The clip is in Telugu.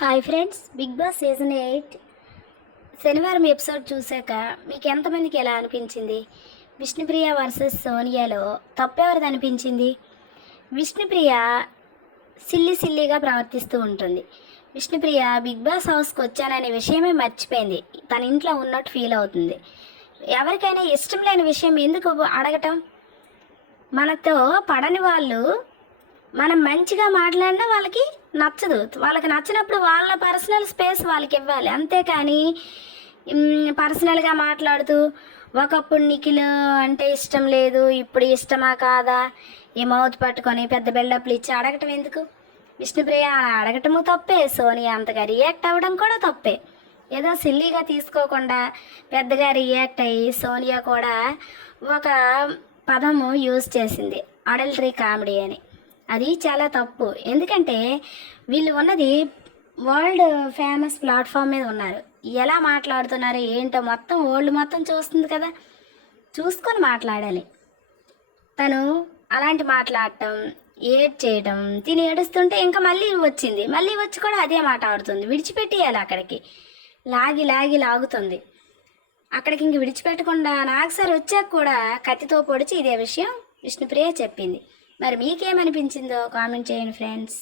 Hi friends, big boss season 8 శనివారం ఎపిసోడ్ చూశాక మీకు ఎంతమందికి ఎలా అనిపించింది? విష్ణుప్రియ వర్సెస్ సోనియాలో తప్పెవరిది అనిపించింది? విష్ణుప్రియ సిల్లీగా ప్రవర్తిస్తూ ఉంటుంది. విష్ణుప్రియ బిగ్ బాస్ హౌస్కి వచ్చాననే విషయమే మర్చిపోయింది. తన ఇంట్లో ఉన్నట్టు ఫీల్ అవుతుంది. ఎవరికైనా ఇష్టం లేని విషయం ఎందుకు అడగటం? మనతో పడని వాళ్ళు మనం మంచిగా మాట్లాడినా వాళ్ళకి నచ్చదు. వాళ్ళకి నచ్చినప్పుడు వాళ్ళ పర్సనల్ స్పేస్ వాళ్ళకి ఇవ్వాలి. అంతేకాని పర్సనల్గా మాట్లాడుతూ ఒకప్పుడు నిఖిల్ అంటే ఇష్టం లేదు, ఇప్పుడు ఇష్టమా కాదా, ఈ మౌత్ పట్టుకొని పెద్ద బిల్డప్లు ఇచ్చి అడగటం ఎందుకు? విష్ణుప్రియ అడగటము తప్పే, సోనియా అంతగా రియాక్ట్ అవ్వడం కూడా తప్పే. ఏదో సిల్లీగా తీసుకోకుండా పెద్దగా రియాక్ట్ అయ్యి సోనియా కూడా ఒక పదము యూజ్ చేసింది, అడల్టరీ కామెడీ అని. అది చాలా తప్పు. ఎందుకంటే వీళ్ళు ఉన్నది వరల్డ్ ఫేమస్ ప్లాట్ఫామ్ మీద ఉన్నారు. ఎలా మాట్లాడుతున్నారు ఏంటో మొత్తం వరల్డ్ మొత్తం చూస్తుంది కదా, చూసుకొని మాట్లాడాలి. తను అలాంటి మాట్లాడటం, ఏడ్ చేయటం, తిని ఏడుస్తుంటే ఇంకా మళ్ళీ వచ్చి కూడా అదే మాట ఆడుతుంది. విడిచిపెట్టేయాలి, అక్కడికి లాగుతుంది. అక్కడికి ఇంక విడిచిపెట్టకుండా నాగసారి వచ్చాక కూడా కత్తితో పొడిచి ఇదే విషయం విష్ణుప్రియ చెప్పింది. మరి మీకేమనిపించిందో కామెంట్ చేయండి ఫ్రెండ్స్.